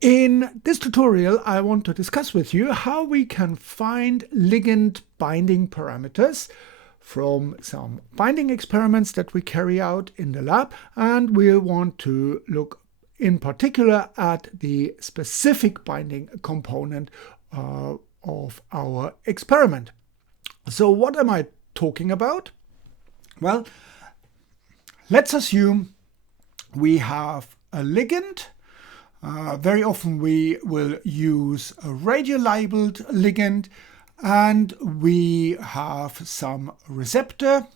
In this tutorial, I want to discuss with you how we can find ligand binding parameters from some binding experiments that we carry out in the lab, and we want to look in particular at the specific binding component of our experiment. So what am I talking about? Well, let's assume we have a ligand. Very often we will use a radio-labeled ligand, and we have some receptor,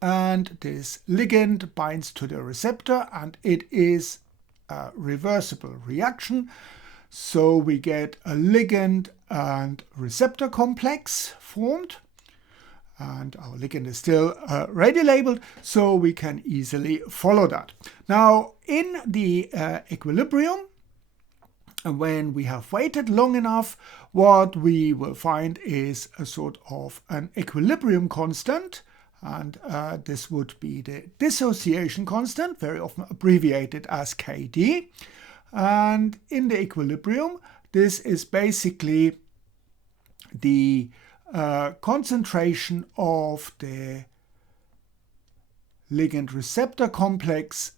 and this ligand binds to the receptor, and it is a reversible reaction. So we get a ligand and receptor complex formed, and our ligand is still radio-labeled, so we can easily follow that. Now, in the equilibrium, when we have waited long enough, what we will find is a sort of an equilibrium constant, and this would be the dissociation constant, very often abbreviated as KD. And in the equilibrium, this is basically the concentration of the ligand receptor complex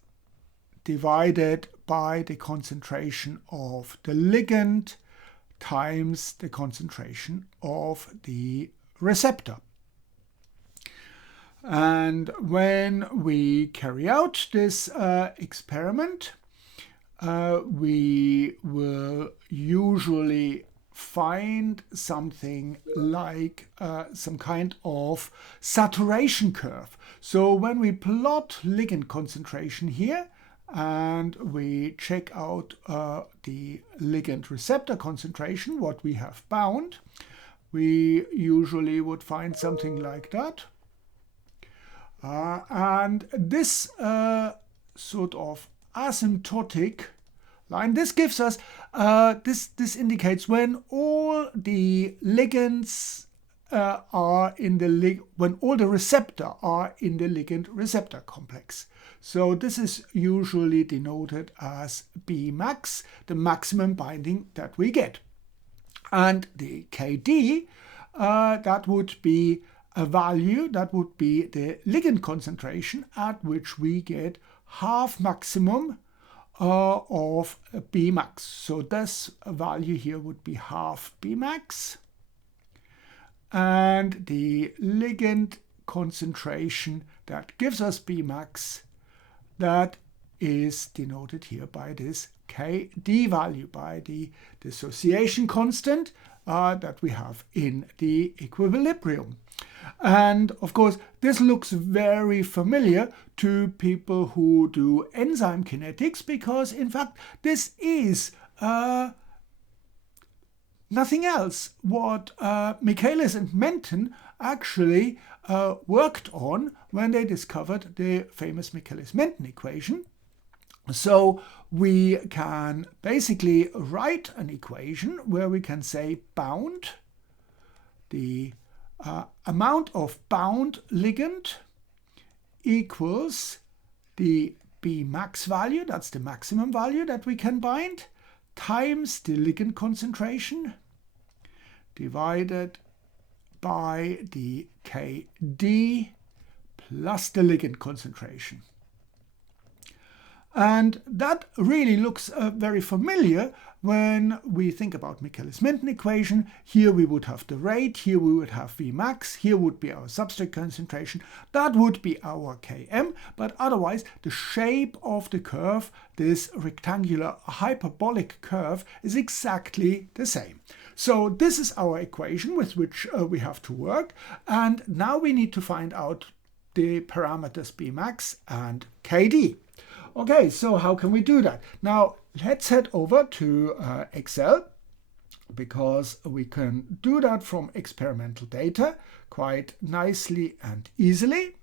divided by the concentration of the ligand times the concentration of the receptor. And when we carry out this experiment, we will usually find something like some kind of saturation curve. So when we plot ligand concentration here and we check out the ligand receptor concentration, what we have bound, we usually would find something like that. And this sort of asymptotic line, this gives us this indicates when all the ligands are in the when all the receptor are in the ligand receptor complex. So this is usually denoted as Bmax, the maximum binding that we get. And the KD, that would be a value, that would be the ligand concentration at which we get half maximum of Bmax. So this value here would be half Bmax, and the ligand concentration that gives us Bmax, that is denoted here by this KD value, by the dissociation constant that we have in the equilibrium. And of course, this looks very familiar to people who do enzyme kinetics, because in fact this is nothing else what Michaelis and Menten actually worked on when they discovered the famous Michaelis-Menten equation. So we can basically write an equation where we can say bound, the amount of bound ligand equals the Bmax value, that's the maximum value that we can bind, times the ligand concentration divided by the KD plus the ligand concentration. And that really looks very familiar when we think about Michaelis-Menten equation. Here we would have the rate, here we would have Vmax, here would be our substrate concentration, that would be our Km, but otherwise the shape of the curve, this rectangular hyperbolic curve, is exactly the same. So this is our equation with which we have to work, and now we need to find out the parameters Bmax and Kd. Okay, so how can we do that? Now let's head over to Excel, because we can do that from experimental data quite nicely and easily.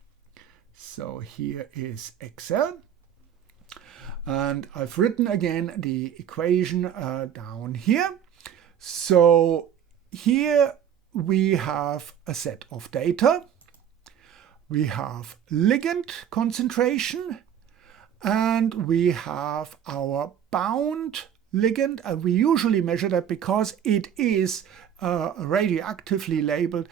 So here is Excel, and I've written again the equation down here. So here we have a set of data. We have ligand concentration, and we have our bound ligand, and we usually measure that because it is radioactively labeled.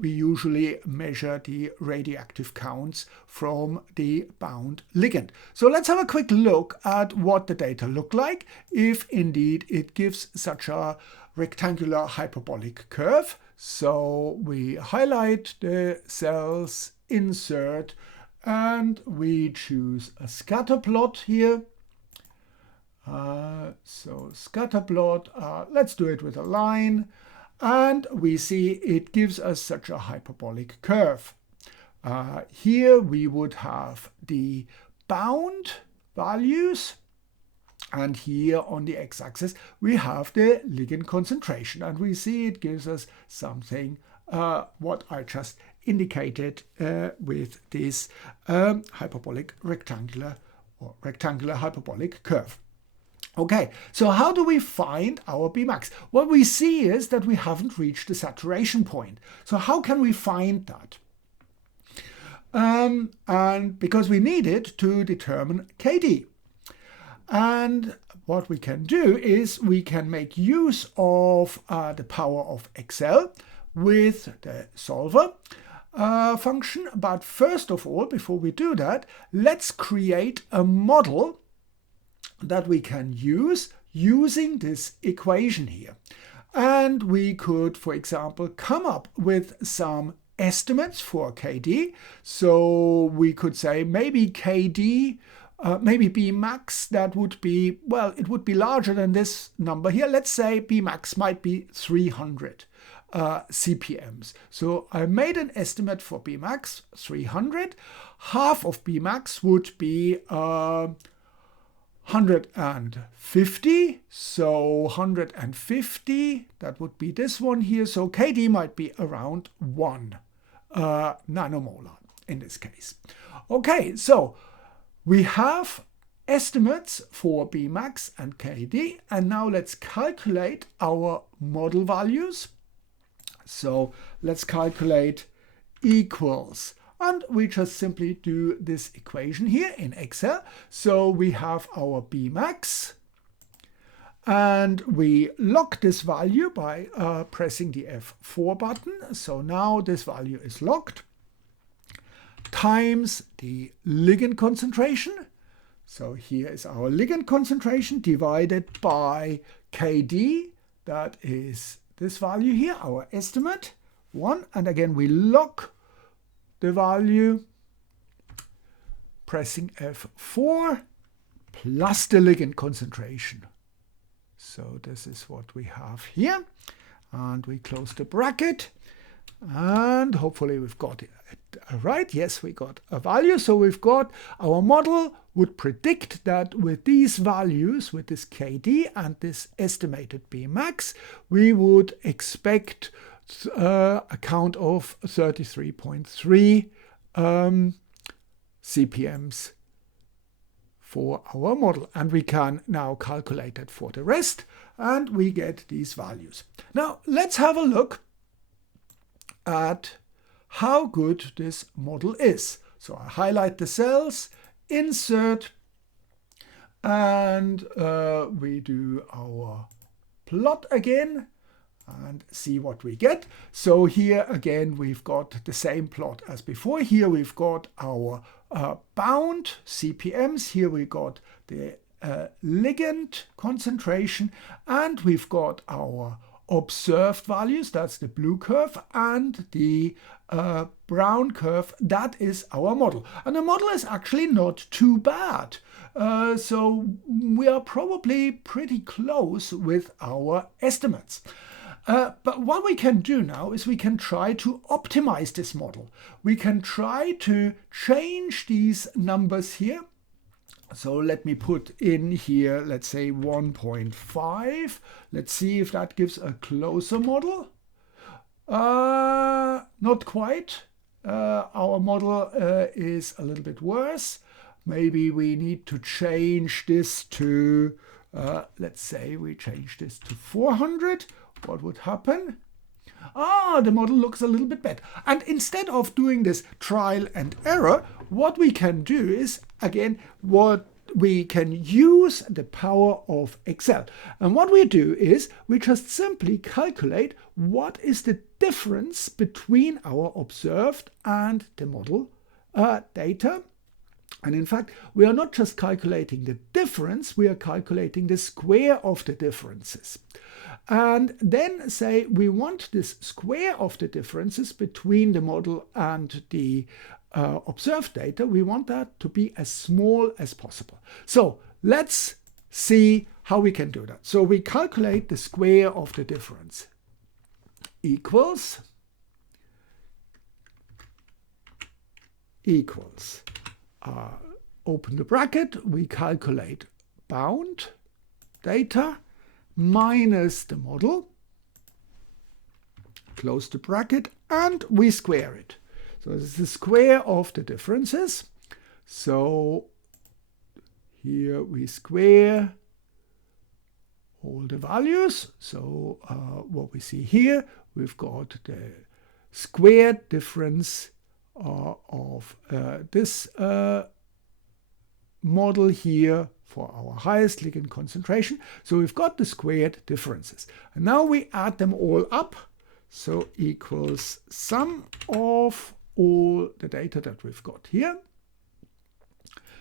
We usually measure the radioactive counts from the bound ligand. So let's have a quick look at what the data look like if indeed it gives such a rectangular hyperbolic curve. So we highlight the cells, insert, and we choose a scatter plot here. So scatter plot, let's do it with a line, and we see it gives us such a hyperbolic curve. Here we would have the bound values, and here on the x-axis we have the ligand concentration, and we see it gives us something what I just indicated with this hyperbolic rectangular hyperbolic curve. Okay, so how do we find our Bmax? What we see is that we haven't reached the saturation point. So how can we find that? And because we need it to determine KD. And what we can do is we can make use of the power of Excel with the solver function. But first of all, before we do that, let's create a model that we can use using this equation here. And we could, for example, come up with some estimates for KD. So we could say maybe KD, maybe Bmax, that would be, well, it would be larger than this number here. Let's say Bmax might be 300 CPMs. So I made an estimate for Bmax, 300. Half of Bmax would be 150, so 150, that would be this one here. So KD might be around 1 nanomolar in this case. Okay, so we have estimates for Bmax and KD, and now let's calculate our model values. So let's calculate equals. And we just simply do this equation here in Excel. So we have our Bmax, and we lock this value by pressing the F4 button. So now this value is locked, times the ligand concentration. So here is our ligand concentration divided by KD. That is this value here, our estimate, 1. And again, we lock the value, pressing F4, plus the ligand concentration. So this is what we have here. And we close the bracket. And hopefully we've got it right. Yes, we got a value. So we've got our model would predict that with these values, with this KD and this estimated Bmax, we would expect a count of 33.3 CPMs for our model. And we can now calculate it for the rest, and we get these values. Now let's have a look at how good this model is. So I highlight the cells, insert, and we do our plot again and see what we get. So here again we've got the same plot as before. Here we've got our bound CPMs. Here we got the ligand concentration, and we've got our observed values, that's the blue curve, and the brown curve, that is our model. And the model is actually not too bad. So we are probably pretty close with our estimates. But what we can do now is we can try to optimize this model. We can try to change these numbers here. So let me put in here, let's say 1.5. Let's see if that gives a closer model. Not quite. Our model is a little bit worse. Maybe we need to change this to, let's say we change this to 400. What would happen? The model looks a little bit better. And instead of doing this trial and error, what we can do is, again, what we can use the power of Excel. And what we do is we just simply calculate what is the difference between our observed and the model data. And in fact, we are not just calculating the difference, we are calculating the square of the differences. And then say we want this square of the differences between the model and the observed data, we want that to be as small as possible. So let's see how we can do that. So we calculate the square of the difference equals open the bracket, we calculate bound data minus the model, close the bracket, and we square it. So this is the square of the differences. So here we square all the values. So what we see here, we've got the squared difference of this model here for our highest ligand concentration. So we've got the squared differences. And now we add them all up. So equals sum of all the data that we've got here.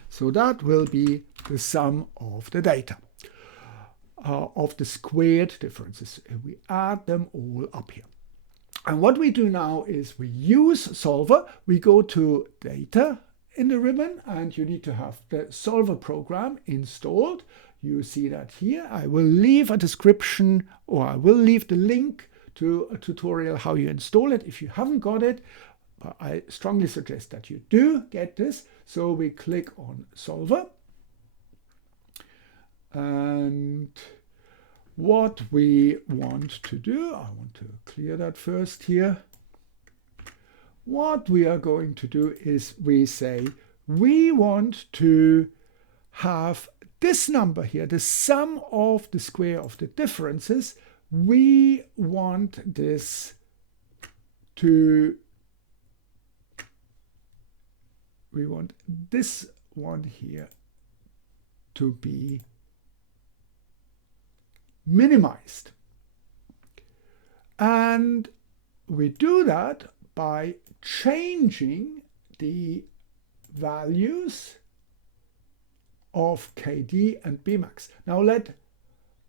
So that will be the sum of the data of the squared differences. We add them all up here. And what we do now is we use Solver. We go to Data in the ribbon, and you need to have the Solver program installed. You see that here. I will leave a description, or I will leave the link to a tutorial how you install it if you haven't got it. I strongly suggest that you do get this. So we click on Solver. And what we want to do, I want to clear that first here. What we are going to do is we say we want to have this number here, the sum of the square of the differences. We want this to, we want this one here to be minimized. And we do that by changing the values of KD and Bmax. Now let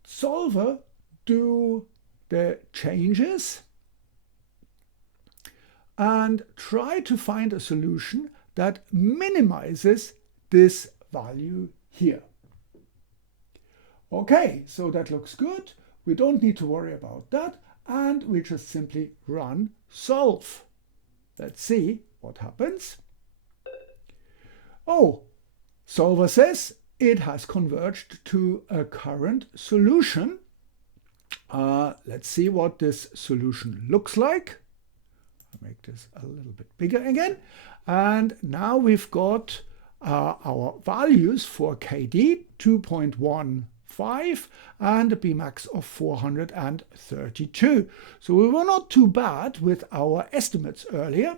Solver do the changes and try to find a solution that minimizes this value here. Okay, so that looks good. We don't need to worry about that. And we just simply run solve. Let's see what happens. Oh, Solver says it has converged to a current solution. Let's see what this solution looks like. I'll make this a little bit bigger again. And now we've got our values for KD 2.15 and a Bmax of 432. So we were not too bad with our estimates earlier.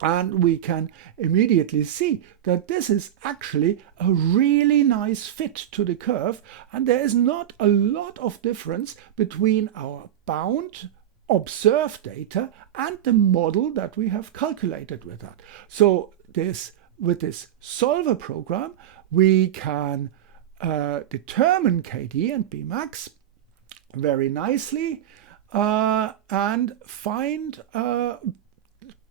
And we can immediately see that this is actually a really nice fit to the curve, and there is not a lot of difference between our bound observed data and the model that we have calculated with that. So with this Solver program, we can determine KD and Bmax very nicely and find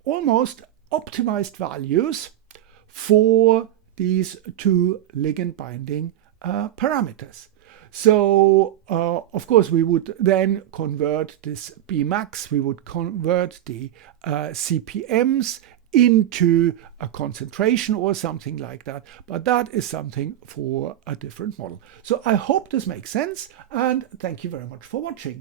almost optimized values for these two ligand binding parameters. So of course we would then convert this Bmax, we would convert the CPMs into a concentration or something like that, but that is something for a different model. So I hope this makes sense, and thank you very much for watching.